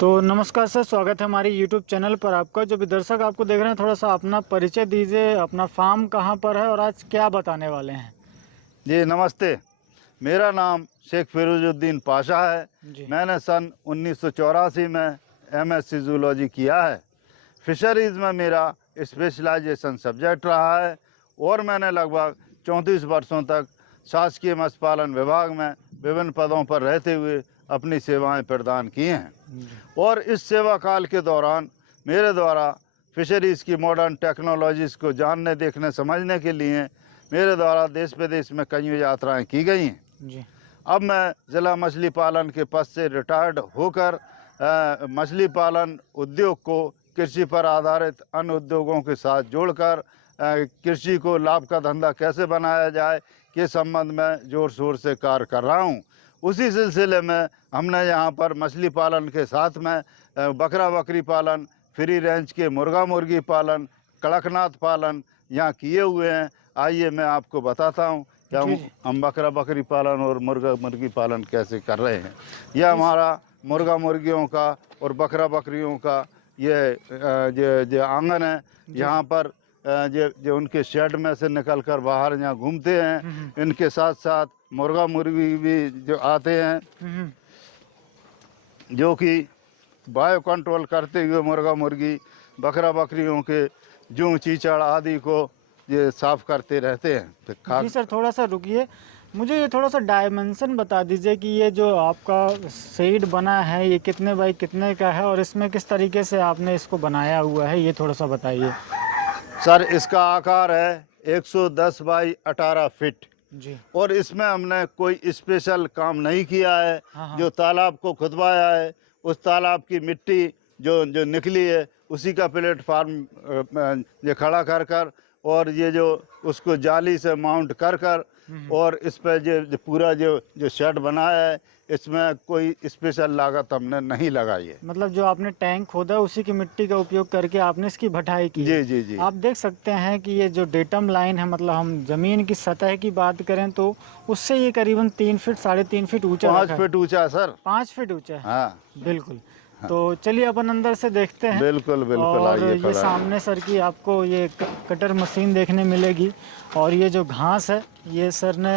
तो नमस्कार सर, स्वागत है हमारी यूट्यूब चैनल पर आपका। जो भी दर्शक आपको देख रहे हैं, थोड़ा सा अपना परिचय दीजिए, अपना फार्म कहाँ पर है और आज क्या बताने वाले हैं। जी नमस्ते। मेरा नाम शेख फिरोजुद्दीन पाशा है। जी मैंने सन 1984 में एमएससी जूलॉजी किया है। फिशरीज़ में मेरा स्पेशलाइजेशन सब्जेक्ट रहा है और मैंने लगभग 34 वर्षों तक शासकीय मत्स्य पालन विभाग में विभिन्न पदों पर रहते हुए अपनी सेवाएं प्रदान की हैं। जी और इस सेवा काल के दौरान मेरे द्वारा फिशरीज़ की मॉडर्न टेक्नोलॉजीज़ को जानने, देखने, समझने के लिए मेरे द्वारा देश विदेश में कई यात्राएं की गई हैं। जी अब मैं ज़िला मछली पालन के पद से रिटायर्ड होकर मछली पालन उद्योग को कृषि पर आधारित अन्य उद्योगों के साथ जोड़कर कृषि को लाभ का धंधा कैसे बनाया जाए के संबंध में ज़ोर शोर से कार्य कर रहा हूँ। उसी सिलसिले में हमने यहाँ पर मछली पालन के साथ में बकरा बकरी पालन, फ्री रेंज के मुर्गा मुर्गी पालन, कड़कनाथ पालन यहाँ किए हुए हैं। आइए मैं आपको बताता हूँ कि हम बकरा बकरी पालन और मुर्गा मुर्गी पालन कैसे कर रहे हैं। यह हमारा मुर्गा मुर्गियों का और बकरा बकरियों का ये आंगन है। यहाँ पर जो उनके शेड में से निकल कर बाहर यहाँ घूमते हैं। इनके साथ साथ मुर्गा मुर्गी भी जो आते हैं, जो कि बायो कंट्रोल करते हुए मुर्गा मुर्गी बकरा बकरियों के जूं चीचड़ आदि को ये साफ करते रहते हैं। तो जी सर, थोड़ा सा रुकिए, मुझे ये थोड़ा सा डायमेंशन बता दीजिए कि ये जो आपका शेड बना है ये कितने बाई कितने का है और इसमें किस तरीके से आपने इसको बनाया हुआ है, ये थोड़ा सा बताइए। सर, इसका आकार है 110 बाई 18 फीट जी और इसमें हमने कोई स्पेशल काम नहीं किया है। जो तालाब को खुदवाया है, उस तालाब की मिट्टी जो निकली है उसी का प्लेटफार्म ये खड़ा कर कर और ये जो उसको जाली से माउंट कर कर और इस पर जो पूरा जो शेड बनाया है, इसमें कोई स्पेशल लागत हमने नहीं लगाई है। मतलब जो आपने टैंक खोदा उसी की मिट्टी का उपयोग करके आपने इसकी भटाई की। जी जी जी। आप देख सकते हैं कि ये जो डेटम लाइन है, मतलब हम ज़मीन की सतह की बात करें तो उससे ये करीबन 3 फीट 3.5 फीट ऊंचा, 5 फीट ऊंचा है सर। 5 फीट ऊंचा है। हाँ बिल्कुल। तो चलिए अपन अंदर से देखते हैं। बिल्कुल बिल्कुल। और आइए ये सामने सर की आपको ये कटर मशीन देखने मिलेगी और ये जो घास है ये सर ने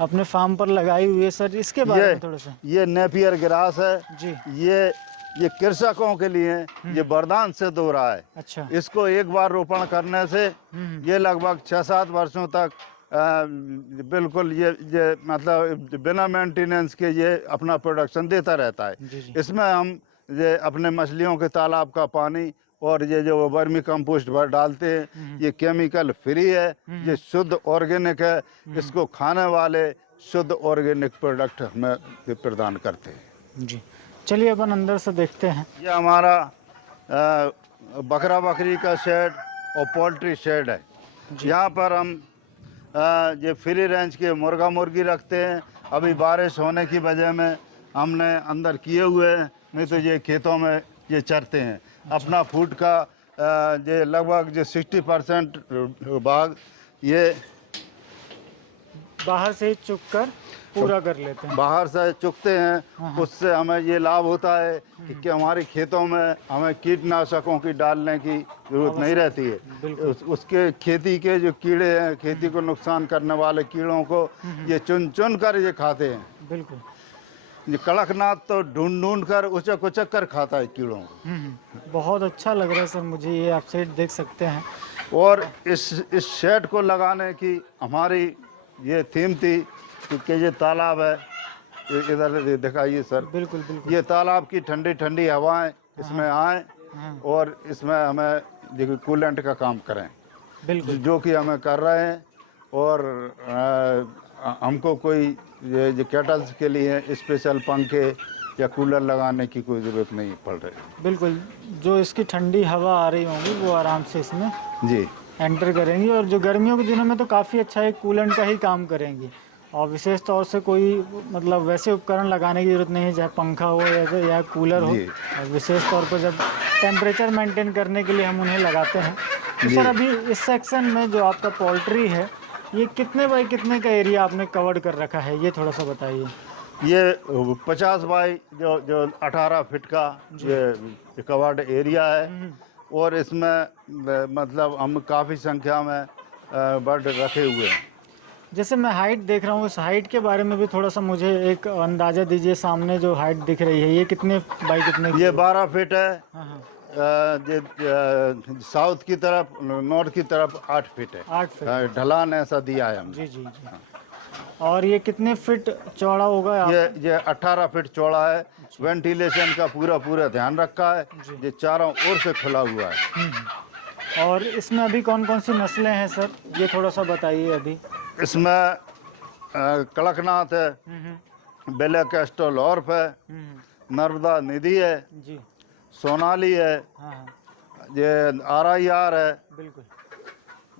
अपने फार्म पर लगाई हुई है। सर इसके बारे में थोड़ा सा। ये नेपियर ग्रास है जी। ये कृषकों के लिए ये वरदान सिद्ध हो रहा है। अच्छा। इसको एक बार रोपण करने से ये लगभग 6-7 वर्षों तक बिल्कुल ये मतलब बिना मेंटेनेंस के ये अपना प्रोडक्शन देता रहता है। जी। इसमें हम ये अपने मछलियों के तालाब का पानी और ये जो वर्मी कंपोस्ट भर डालते हैं, ये केमिकल फ्री है, ये शुद्ध ऑर्गेनिक है। इसको खाने वाले शुद्ध ऑर्गेनिक प्रोडक्ट हमें प्रदान करते हैं। जी चलिए अपन अंदर से देखते हैं। ये हमारा बकरा बकरी का शेड और पोल्ट्री शेड है। यहाँ पर हम ये फ्री रेंज के मुर्गा मुर्गी रखते हैं। अभी बारिश होने की वजह में हमने अंदर किए हुए हैं, नहीं तो ये खेतों में ये चरते हैं। अपना फूड का ये लगभग जो 60% भाग ये बाहर से चुग कर पूरा कर लेते हैं। बाहर से चुगते हैं। उससे हमें ये लाभ होता है कि हमारे खेतों में हमें कीटनाशकों की डालने की जरूरत नहीं रहती है। उसके खेती के जो कीड़े हैं, खेती को नुकसान करने वाले कीड़ों को ये चुन चुन कर ये खाते हैं। बिल्कुल। ये कड़कनाथ तो ढूंढ ढूंढ कर उचक उचक कर खाता है कीड़ों को। बहुत अच्छा लग रहा है सर मुझे, ये आप शेड देख सकते हैं। और इस शेड को लगाने की हमारी ये थीम थी कि ये तालाब है, इधर दिखाइए सर। बिल्कुल बिल्कुल। ये तालाब की ठंडी ठंडी हवाएं इसमें आए और इसमें हमें देखिए कूलेंट का काम करें। बिल्कुल। जो कि हमें कर रहे हैं और हमको कोई ये कैटल्स के लिए स्पेशल पंखे या कूलर लगाने की कोई ज़रूरत नहीं पड़ रही। बिल्कुल। जो इसकी ठंडी हवा आ रही होंगी वो आराम से इसमें जी एंटर करेंगी और जो गर्मियों के दिनों में तो काफ़ी अच्छा एक कूलेंट का ही काम करेंगी। और विशेष तौर से कोई मतलब वैसे उपकरण लगाने की ज़रूरत नहीं है, चाहे पंखा हो या कूलर हो। और विशेष तौर पर जब टेम्परेचर मेंटेन करने के लिए हम उन्हें लगाते हैं। तो सर अभी इस सेक्शन में जो आपका पोल्ट्री है, ये कितने बाई कितने का एरिया आपने कवर्ड कर रखा है, ये थोड़ा सा बताइए। ये 50 बाई जो 18 फीट का ये कवर्ड एरिया है, और इसमें मतलब हम काफ़ी संख्या में बर्ड रखे हुए हैं। जैसे मैं हाइट देख रहा हूँ, उस हाइट के बारे में भी थोड़ा सा मुझे एक अंदाज़ा दीजिए। सामने जो हाइट दिख रही है, ये कितने बाई कितने की ये है? 12 फीट है। हाँ हाँ, साउथ की तरफ, नॉर्थ की तरफ 8 फीट है। 8 फीट। ढलान ऐसा दिया है हमने। जी जी जी। और ये कितने फीट चौड़ा होगा ये 18 फीट चौड़ा है। अच्छा। वेंटिलेशन का पूरा ध्यान रखा है। जी। ये चारों ओर से खुला हुआ है। और इसमें अभी कौन कौन सी नस्लें हैं सर, ये थोड़ा सा बताइए अभी। इसमें कड़कनाथ है, ब्लैक एस्ट्रोलॉर्फ है, नर्मदा निधि है, जी। सोनाली है, हाँ हाँ, ये RIR है, बिल्कुल।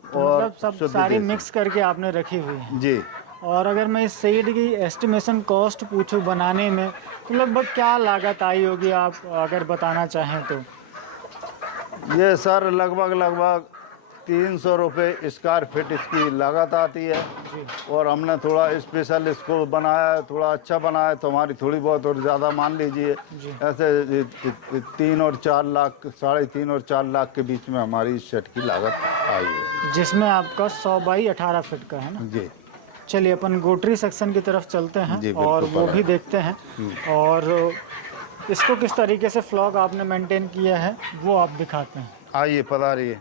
तो और मतलब सब शुद्ध सारी देसी। मिक्स करके आपने रखी हुई है। जी। और अगर मैं इस सीड की एस्टिमेशन कॉस्ट पूछूं बनाने में, तो लगभग क्या लागत आई होगी, आप अगर बताना चाहें तो? ये सर लगभग 300 रुपये स्क्वायर फीट इसकी लागत आती है। जी। और हमने थोड़ा स्पेशल इसको बनाया है, थोड़ा अच्छा बनाया है, तो हमारी थोड़ी बहुत और ज़्यादा मान लीजिए। जी। ऐसे 3 और 4 लाख, 3.5 और 4 लाख के बीच में हमारी इस सेट की लागत आई है। जिसमें आपका 100 बाई 18 फीट का है ना? जी। चलिए अपन गोटरी सेक्शन की तरफ चलते हैं जी, बिल्कुल, और वो पता भी है। देखते हैं। और इसको किस तरीके से फ्लॉक आपने मेंटेन किया है वो आप दिखाते हैं। आइए पधारिए।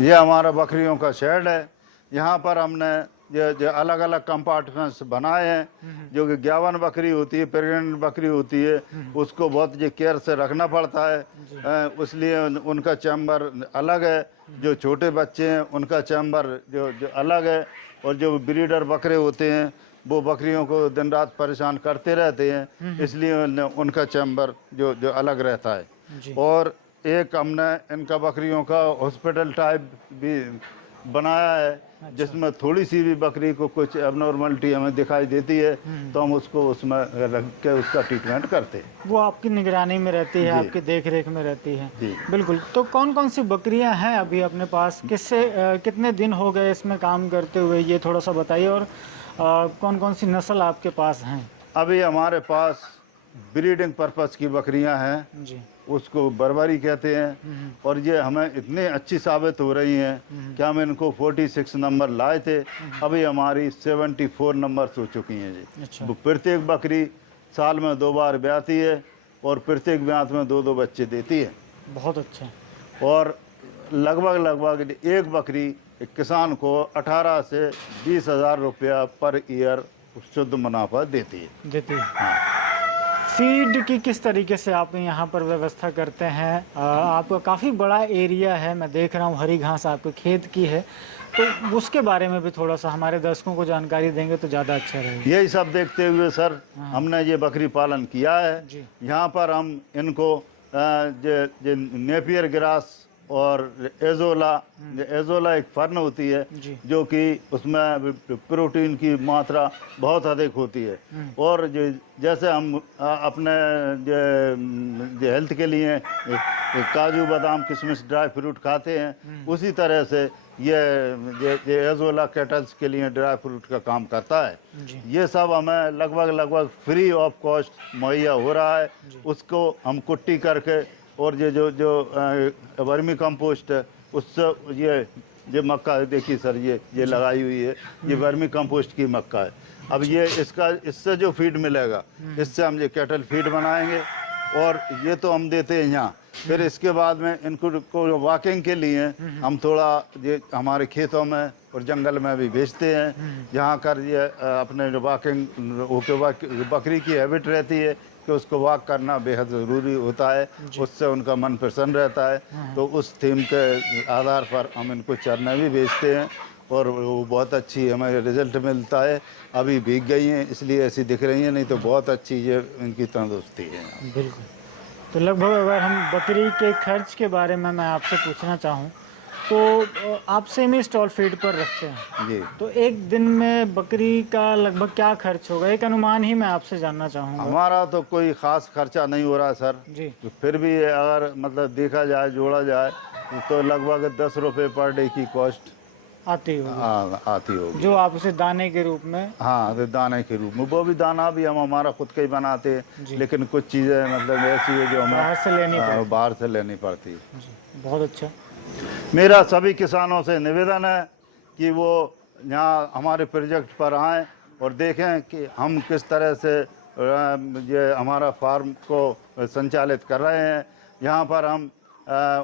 ये हमारा बकरियों का शेड है। यहाँ पर हमने जो अलग अलग कंपार्टमेंट्स बनाए हैं। जो कि 51 बकरी होती है, प्रेग्नेंट बकरी होती है, उसको बहुत ये केयर से रखना पड़ता है। इसलिए उनका चैम्बर अलग है। जो छोटे बच्चे हैं उनका चैम्बर जो अलग है। और जो ब्रीडर बकरे होते हैं वो बकरियों को दिन रात परेशान करते रहते हैं, इसलिए उनका चैम्बर जो अलग रहता है। जी। और एक हमने इनका बकरियों का हॉस्पिटल टाइप भी बनाया है। जिसमें थोड़ी सी भी बकरी को कुछ एबनॉर्मलिटी हमें दिखाई देती है तो हम उसको उसमें रख के उसका ट्रीटमेंट करते हैं। वो आपकी निगरानी में रहती है, जी। आपकी देख रेख में रहती है। जी। बिल्कुल। तो कौन कौन सी बकरियां हैं अभी अपने पास, कितने दिन हो गए इसमें काम करते हुए, ये थोड़ा सा बताइए। और कौन कौन सी नस्ल आपके पास हैं? अभी हमारे पास ब्रीडिंग पर्पस की बकरियां हैं, जी। उसको बर्बरी कहते हैं। और ये हमें इतनी अच्छी साबित हो रही हैं कि हम इनको 46 नंबर लाए थे, अभी हमारी 74 नंबर हो चुकी हैं जी। अच्छा। प्रत्येक बकरी साल में 2 बार ब्याती है और प्रत्येक ब्यात में 2-2 बच्चे देती है। बहुत अच्छा। और लगभग एक बकरी एक किसान को 18 से 20 हज़ार रुपया पर ईयर शुद्ध मुनाफा देती है। देती है। फीड की किस तरीके से आप यहाँ पर व्यवस्था करते हैं? आपका काफ़ी बड़ा एरिया है, मैं देख रहा हूँ, हरी घास आपके खेत की है, तो उसके बारे में भी थोड़ा सा हमारे दर्शकों को जानकारी देंगे तो ज़्यादा अच्छा रहेगा। यही सब देखते हुए सर हमने ये बकरी पालन किया है। यहाँ पर हम इनको नेपियर ग्रास और एजोला एक फर्न होती है जो कि उसमें प्रोटीन की मात्रा बहुत अधिक होती है। और जैसे हम अपने जो हेल्थ के लिए काजू बादाम किशमिश ड्राई फ्रूट खाते हैं, उसी तरह से ये एजोला कैटल्स के लिए ड्राई फ्रूट का काम करता है। ये सब हमें लगभग फ्री ऑफ कॉस्ट मुहैया हो रहा है। उसको हम कुट्टी करके और ये जो वर्मी कंपोस्ट है उससे ये मक्का देखिए सर, ये लगाई हुई है, ये वर्मी कंपोस्ट की मक्का है। अब ये इससे जो फीड मिलेगा इससे हम ये कैटल फीड बनाएंगे और ये तो हम देते हैं यहाँ। फिर इसके बाद में इनको वॉकिंग के लिए हम थोड़ा ये हमारे खेतों में और जंगल में भी बेचते हैं, जहाँ कर ये अपने वॉकिंग बकरी की हैबिट रहती है कि उसको वॉक करना बेहद ज़रूरी होता है, उससे उनका मन प्रसन्न रहता है। तो उस थीम के आधार पर हम इनको चरने भी बेचते हैं और वो बहुत अच्छी हमें रिजल्ट मिलता है। अभी भीग गई हैं इसलिए ऐसी दिख रही हैं, नहीं तो बहुत अच्छी ये इनकी तंदुरुस्ती है। बिल्कुल। तो लगभग अगर हम बकरी के खर्च के बारे में मैं आपसे पूछना चाहूँ तो आप सेमी स्टॉल फीड पर रखते हैं जी। तो एक दिन में बकरी का लगभग क्या खर्च होगा, एक अनुमान ही मैं आपसे जानना चाहूँगा। हमारा तो कोई ख़ास खर्चा नहीं हो रहा सर जी। फिर भी अगर मतलब देखा जाए, जोड़ा जाए तो लगभग 10 रुपये पर डे की कॉस्ट आती होगी, आती होगी, जो आप उसे दाने के रूप में। हाँ, तो दाने के रूप में, वो भी दाना भी हम हमारा खुद का ही बनाते हैं, लेकिन कुछ चीज़ें मतलब ऐसी है जो बाहर से लेनी हमें बाहर से लेनी पड़ती है। जी, बहुत अच्छा। मेरा सभी किसानों से निवेदन है कि वो यहाँ हमारे प्रोजेक्ट पर आएँ और देखें कि हम किस तरह से ये हमारा फार्म को संचालित कर रहे हैं। यहाँ पर हम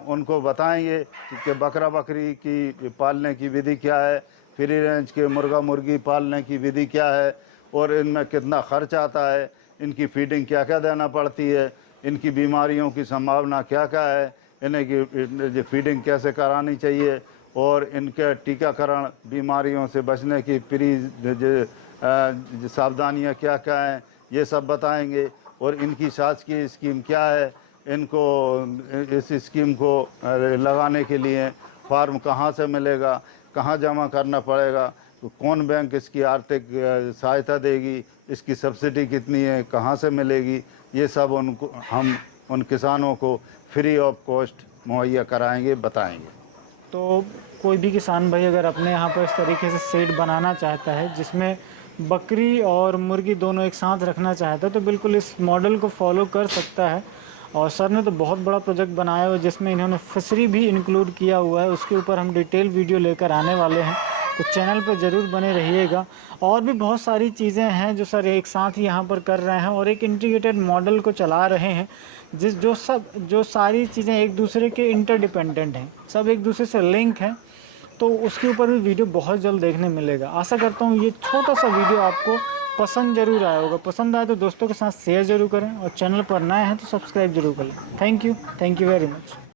उनको बताएंगे कि बकरा बकरी की पालने की विधि क्या है, फ्री रेंज के मुर्गा मुर्गी पालने की विधि क्या है, और इनमें कितना खर्च आता है, इनकी फीडिंग क्या क्या देना पड़ती है, इनकी बीमारियों की संभावना क्या क्या है, इन्हें की फीडिंग कैसे करानी चाहिए, और इनके टीकाकरण बीमारियों से बचने की सावधानियाँ क्या क्या हैं, ये सब बताएंगे। और इनकी शासकीय स्कीम क्या है, इनको इस स्कीम को लगाने के लिए फार्म कहाँ से मिलेगा, कहाँ जमा करना पड़ेगा, कौन बैंक इसकी आर्थिक सहायता देगी, इसकी सब्सिडी कितनी है, कहाँ से मिलेगी, ये सब उनको हम उन किसानों को फ्री ऑफ कॉस्ट मुहैया कराएंगे, बताएंगे। तो कोई भी किसान भाई अगर अपने यहाँ पर इस तरीके से शेड बनाना चाहता है जिसमें बकरी और मुर्गी दोनों एक साथ रखना चाहता है, तो बिल्कुल इस मॉडल को फॉलो कर सकता है। और सर ने तो बहुत बड़ा प्रोजेक्ट बनाया हुआ है जिसमें इन्होंने फिशरी भी इंक्लूड किया हुआ है, उसके ऊपर हम डिटेल वीडियो लेकर आने वाले हैं, तो चैनल पर ज़रूर बने रहिएगा। और भी बहुत सारी चीज़ें हैं जो सर एक साथ ही यहाँ पर कर रहे हैं और एक इंटीग्रेटेड मॉडल को चला रहे हैं, जो सारी चीज़ें एक दूसरे के इंटरडिपेंडेंट हैं, सब एक दूसरे से लिंक हैं। तो उसके ऊपर भी वीडियो बहुत जल्द देखने मिलेगा। आशा करता हूँ ये छोटा सा वीडियो आपको पसंद ज़रूर आया होगा। पसंद आए तो दोस्तों के साथ शेयर ज़रूर करें और चैनल पर नए हैं तो सब्सक्राइब जरूर करें। Thank you very much.